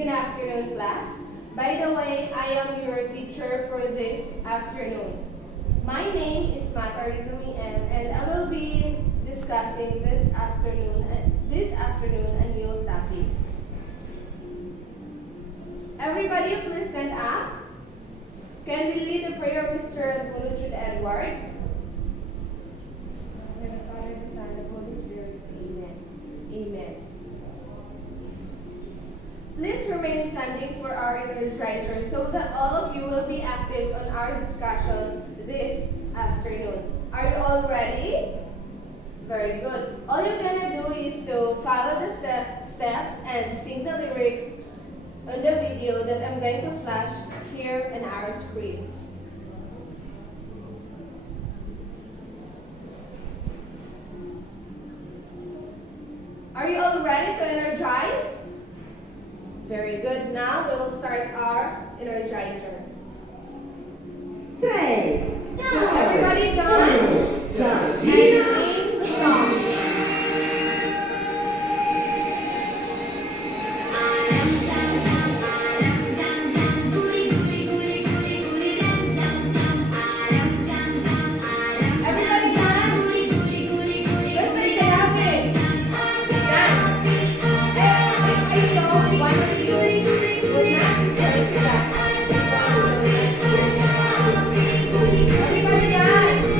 Good afternoon, class. By the way, I am your teacher for this afternoon. My name is Mata Rizumi M, and I will be discussing this afternoon a new topic. Everybody please stand up. Can we lead the prayer, Mr. Bunuchud Edward? In the Father, the Son, and the Holy Spirit. Amen. Amen. Please remain standing for our energizer so that all of you will be active on our discussion this afternoon. Are you all ready? Very good. All you're gonna do is to follow the steps and sing the lyrics on the video that I'm going to flash here on our screen. Are you all ready to energize? Very good. Now we will start our energizer. 3, 2, Everybody dance and sing the song. Everybody dance. Let's take the outfit. Dance. If I saw one of you would not dance that. Everybody dance.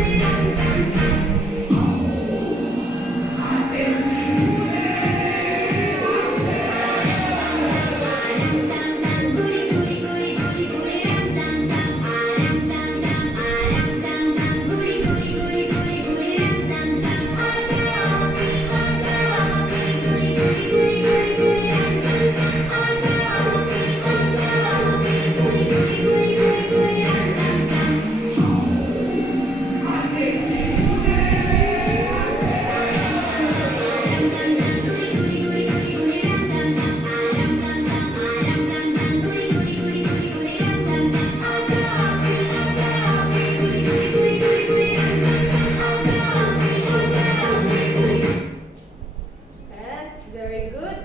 Yes, very good.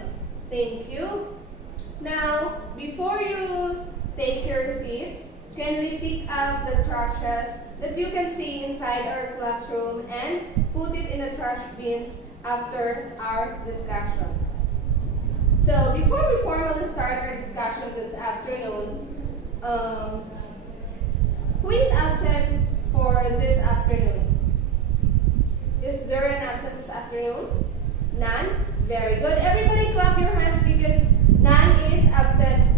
Thank you. Now, before you take your seats, can we pick up the trashes that you can see inside our classroom and put it in the trash bins after our discussion? So, before we formally start our discussion this afternoon, who is absent for this afternoon? Is there an absent this afternoon? None? Very good. Everybody clap your hands because none is absent.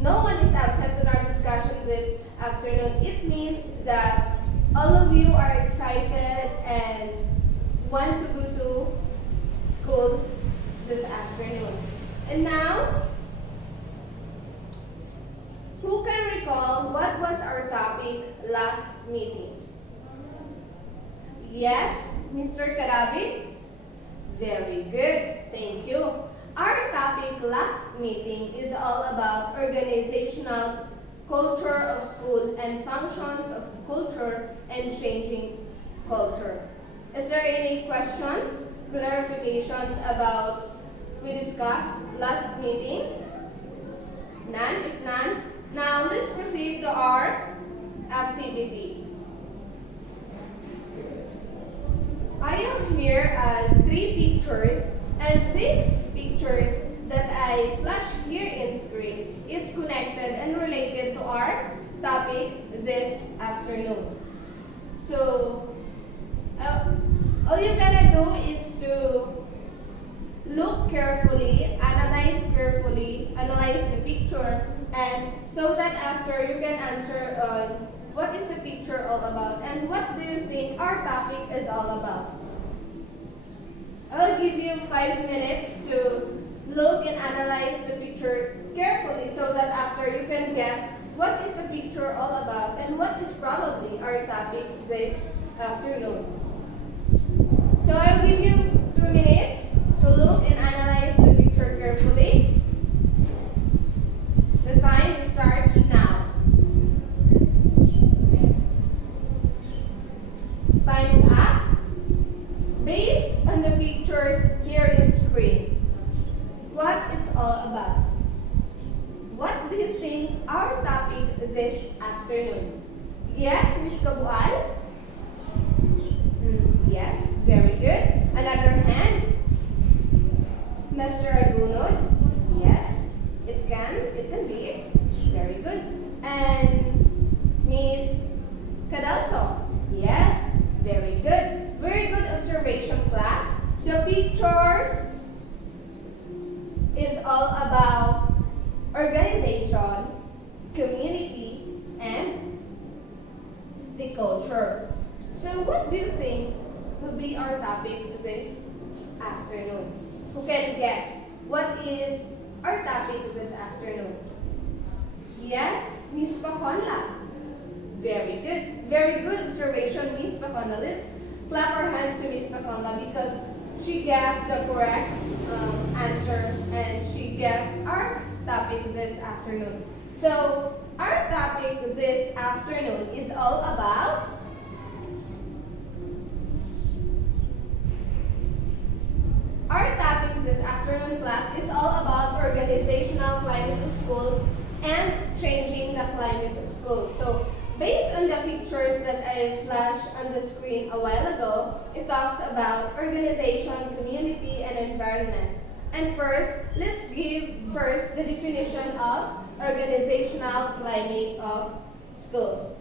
No one is absent in our discussion this afternoon. It means that all of you are excited and want to go to school this afternoon. And now, who can recall what was our topic last meeting? Yes, Mr. Karabi? Very good, thank you. Our topic last meeting is all about organizational culture of school and functions of culture and changing culture. Is there any questions, clarifications about we discussed last meeting? None? If none, now let's proceed to our activity. I have here 3 pictures, and these pictures that I flashed here in screen is connected and related to our topic this afternoon. So, all you're gonna do is to look carefully, analyze the picture, and so that after you can answer on what is the picture all about and what do you think our topic is all about. I will give you 5 minutes to look and analyze the picture carefully so that after you can guess what is the picture all about and what is probably our topic this afternoon. So I'll give you 2 minutes to look and analyze the picture carefully. The time starts now. Time's up. Based on the pictures here in screen, what it's all about. you think our topic this afternoon? Yes, Miss Kabual? Yes, very good. Another hand? Mr. Agunod? Yes, it can be. Very good. And Miss Cadalso? Yes, very good. Very good observation, class. The pictures is all about organization, community, and the culture. So what do you think will be our topic this afternoon? Who can guess what is our topic this afternoon? Yes, Miss Paconla. Very good. Very good observation, Miss Paconla. Let's clap our hands to Miss Paconla because she guessed the correct answer and she guessed our topic this afternoon. So, our topic this afternoon is all about class is all about organizational climate of schools and changing the climate of schools. So, based on the pictures that I flashed on the screen a while ago, it talks about organization, community, and environment. And first, let's give first the definition of organizational climate of schools.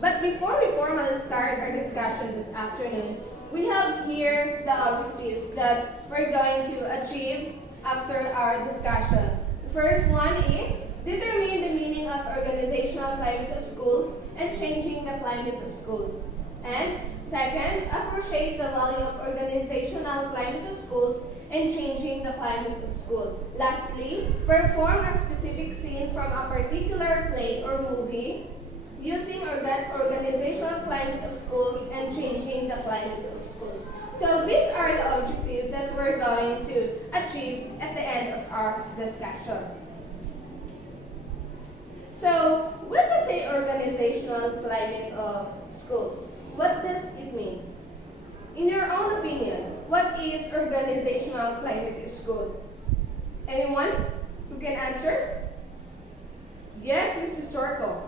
But before we formally start our discussion this afternoon, we have here the objectives that we're going to achieve after our discussion. The first one is determine the meaning of organizational climate of schools and changing the climate of schools. And second, appreciate the value of organizational climate of schools and changing the climate of school. Lastly, perform a specific scene from a particular play or movie using organizational climate of schools and changing the climate of schools. So these are the objectives that we're going to achieve at the end of our discussion. So when we say organizational climate of schools, what does it mean? In your own opinion, what is organizational climate of school? Anyone who can answer? Yes, Mrs. Sorko.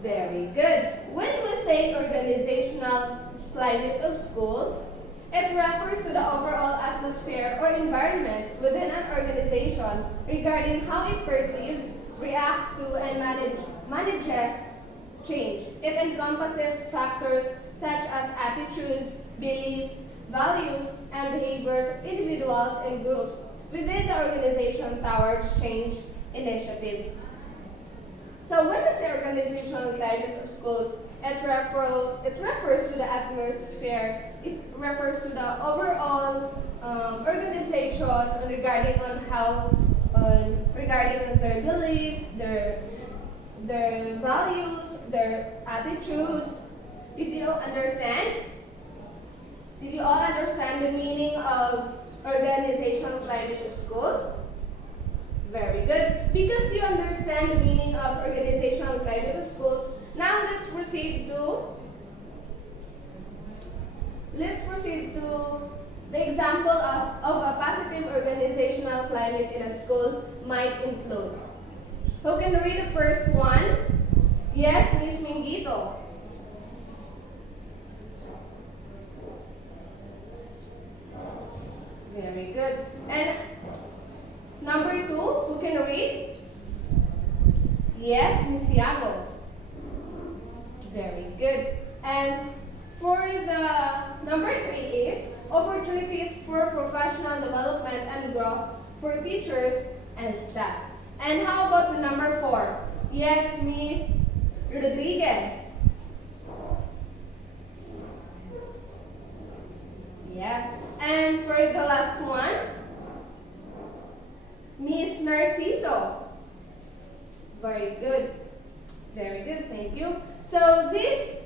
Very good. When we say organizational climate of schools, it refers to the overall atmosphere or environment within an organization regarding how it perceives, reacts to, and manages change. It encompasses factors such as attitudes, beliefs, values, and behaviors of individuals and groups within the organization towards change initiatives. So when we say organizational climate of schools, it refers to the atmosphere, it refers to the overall organization regarding on how, regarding on their beliefs, their values, their attitudes. Did you understand? Did you all understand the meaning of organizational climate of schools? Very good. Because you understand the meaning of organizational climate of schools, now let's proceed to the example of a positive organizational climate in a school might include. Who can read the first one? Yes, Miss Mingito. Very good. And number 2, who can read? Yes, Miss Yago. Very good. And for the number 3 is opportunities for professional development and growth for teachers and staff. And how about the number 4? Yes, Miss Rodriguez. Yes. And for the last one, Miss Narciso. Very good. Very good, thank you. So these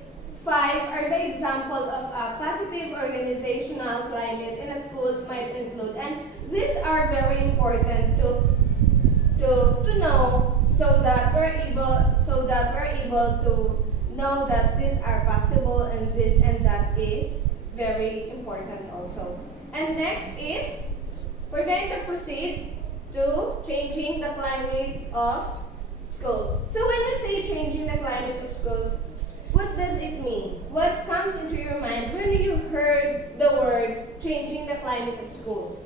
5 are the example of a positive organizational climate in a school might include. And these are very important to know so that we're able to know that these are possible and this and that is very important also. And next is we're going to proceed to changing the climate of schools. So when you say changing the climate of schools, what does it mean? What comes into your mind when you heard the word changing the climate of schools?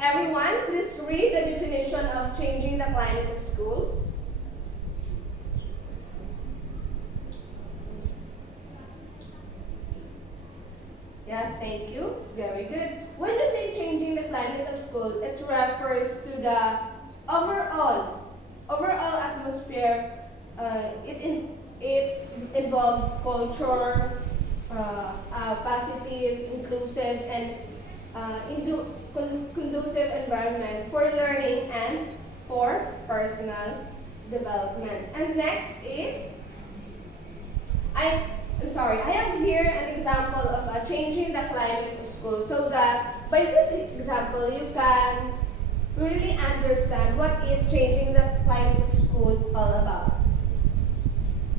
Everyone, please read the definition of changing the climate of schools. Yes, thank you. Very good. When you say changing the climate of school, it refers to the overall atmosphere. It involves culture, positive, inclusive, and conducive environment for learning and for personal development. And next is I have here an example of changing the climate of school so that by this example you can really understand what is changing the climate of school all about.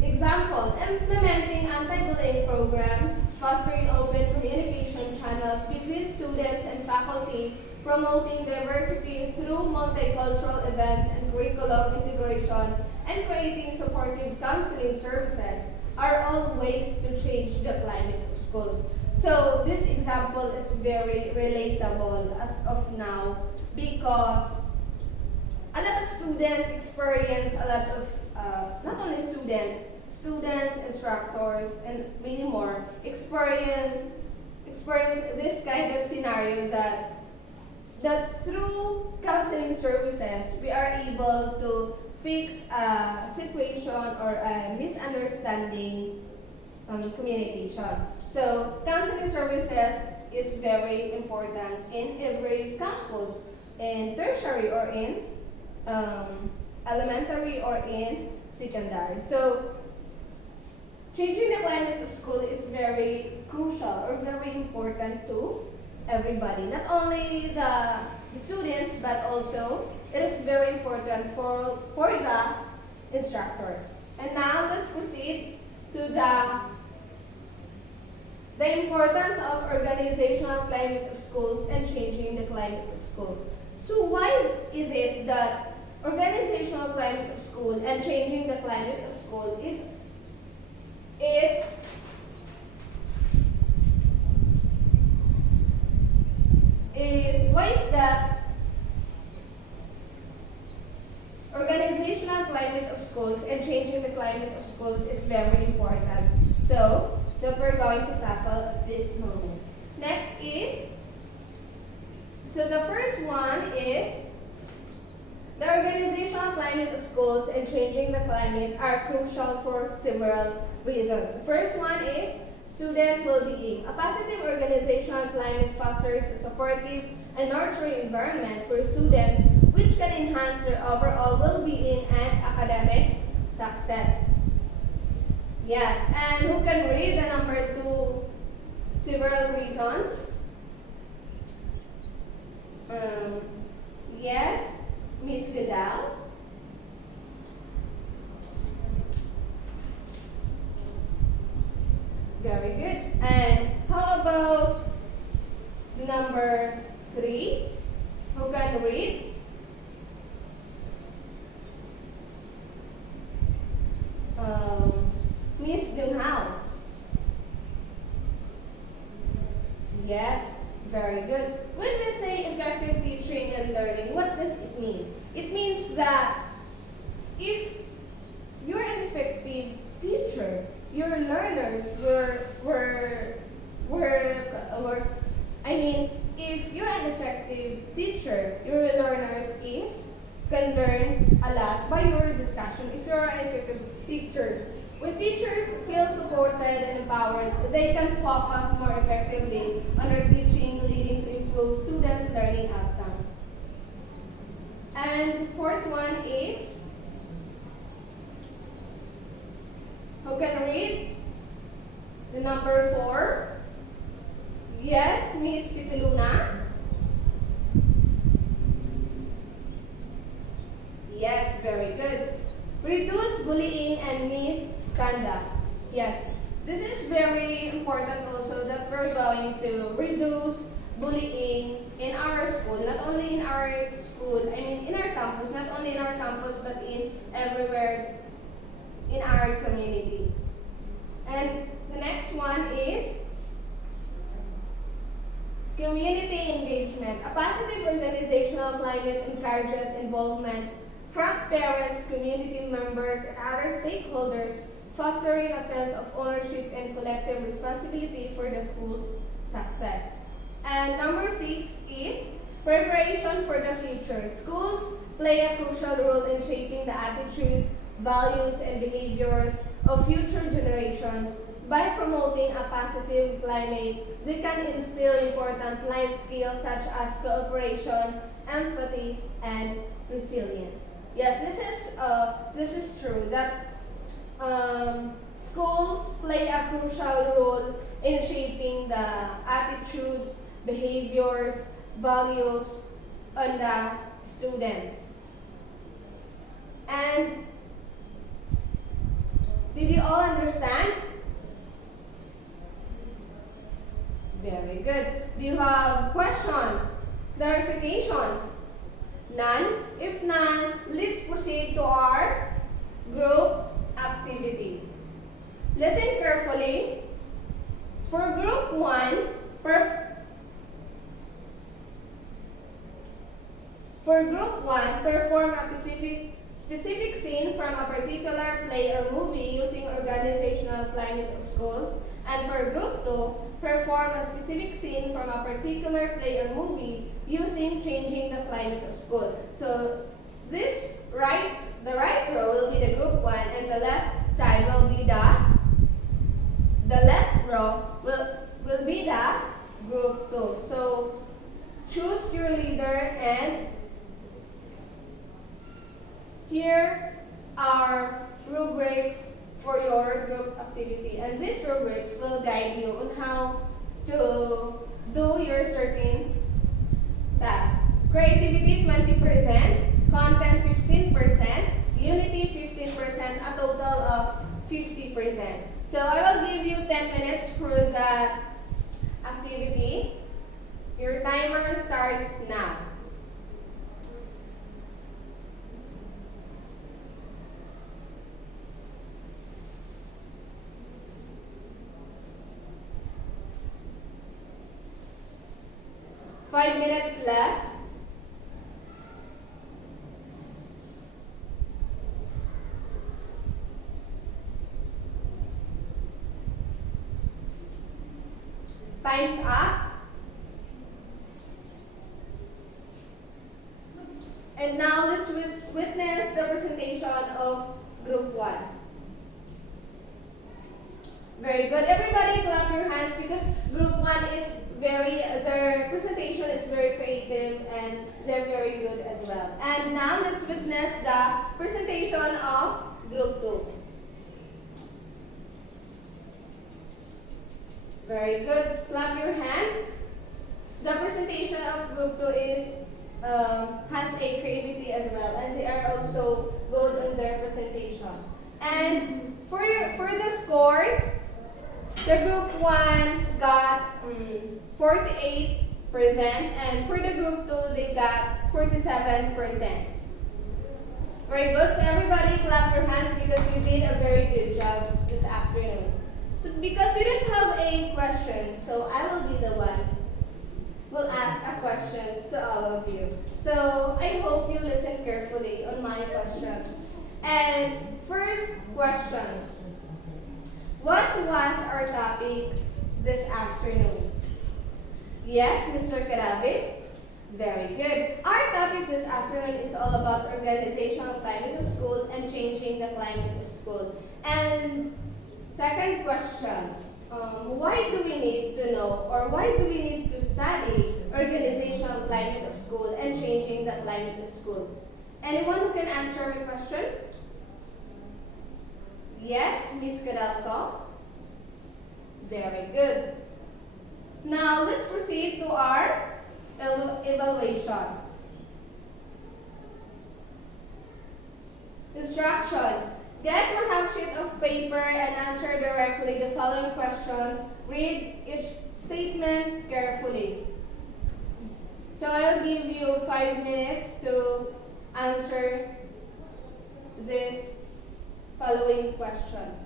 Example, implementing anti-bullying programs, fostering open communication channels between students and faculty, promoting diversity through multicultural events and curriculum integration, and creating supportive counseling services are all ways to change the climate of schools. So this example is very relatable as of now because a lot of students experience a lot of, not only students, instructors, and many more experience this kind of scenario that through counseling services we are able to fix a situation or a misunderstanding communication. So counseling services is very important in every campus, in tertiary or in elementary or in secondary. So changing the climate of school is very crucial or very important to everybody, not only the students but also it is very important for the instructors. And now let's proceed to the importance of organizational climate of schools and changing the climate of school. So why is it that organizational climate of school and changing the climate of school is why is that organizational climate of schools and changing the climate of schools is very important. So that we're going to tackle at this moment. Next is, so the first one is the organizational climate of schools and changing the climate are crucial for several reasons. The first one is student well-being. A positive organizational climate fosters a supportive and nurturing environment for students which can enhance their overall well-being and academic success. Yes, and who can read the number 2, several reasons? Yes, Miss Goodall. Very good. And how about the number 3? Who can read? Miss Dunhao. Yes, very good. When we say effective teaching and learning, what does it mean? It means that if you're an effective teacher, your learners if you're an effective teacher, your learners can learn a lot by your discussion. If you're an effective teacher, when teachers feel supported and empowered, they can focus more effectively on their teaching, leading to improved student learning outcomes. And fourth one is, who can read? The number 4. Yes, Miss Pitiluna. Yes, very good. Reduce bullying and misconduct. Yes, this is very important also that we're going to reduce bullying in our school, not only in our school, I mean in our campus, not only in our campus, but in everywhere in our community. And the next one is community engagement. A positive organizational climate encourages involvement from parents, community members, and other stakeholders, fostering a sense of ownership and collective responsibility for the school's success. And number 6 is preparation for the future. Schools play a crucial role in shaping the attitudes, values, and behaviors of future generations. By promoting a positive climate, they can instill important life skills such as cooperation, empathy, and resilience. Yes, this is true that schools play a crucial role in shaping the attitudes, behaviors, values on the students. And did you all understand? Very good. Do you have questions, clarifications? None? If none, let's proceed to our group activity. Listen carefully. For group 1, perform a specific scene from a particular play or movie using organizational climate of schools. And for group 2, perform a specific scene from a particular play or movie using changing the climate of school. So the right row will be the group 1 and the left side will be the left row will be the group 2. So choose your leader, and here are rubrics for your group activity, and these rubrics will guide you on how to do your certain task. Creativity 20%, content 15%, unity 15%, a total of 50%. So I will give you 10 minutes for that activity. Your timer starts now. Five minutes left. Time's up. And now let's witness the presentation of Group 1. Very good. Everybody clap your hands because Group 1 is their presentation is very creative and they're very good as well. And now let's witness the presentation of Group 2. Very good. Clap your hands. The presentation of Group 2 is has a creativity as well, and they are also good on their presentation. And for the scores, the Group 1 got 48%, and for the Group 2 they got 47%. Very good. So everybody clap your hands because you did a very good job this afternoon. So because you didn't have a question, so I will be the one who will ask a question to all of you. So I hope you listen carefully on my questions. And first question. What was our topic this afternoon? Yes, Mr. Karabi? Very good. Our topic this afternoon is all about organizational climate of school and changing the climate of school. And second question, why do we need to know, or why do we need to study organizational climate of school and changing the climate of school? Anyone who can answer my question? Yes, Ms. Cadalso? Very good. Now, let's proceed to our evaluation. Instruction. Get 1/2 sheet of paper and answer directly the following questions. Read each statement carefully. So I'll give you 5 minutes to answer these following questions.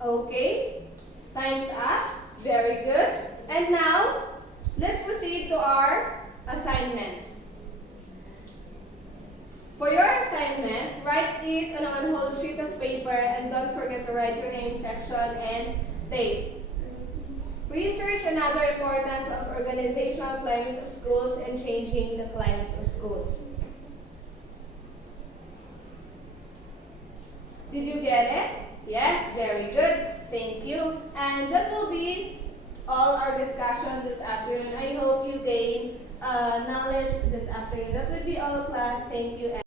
Okay, time's up. Very good. And now, let's proceed to our assignment. For your assignment, write it on a whole sheet of paper and don't forget to write your name, section, and date. Research another importance of organizational climate of schools and changing the climate of schools. Did you get it? Yes, very good. Thank you. And that will be all our discussion this afternoon. I hope you gain knowledge this afternoon. That will be all, class. Thank you.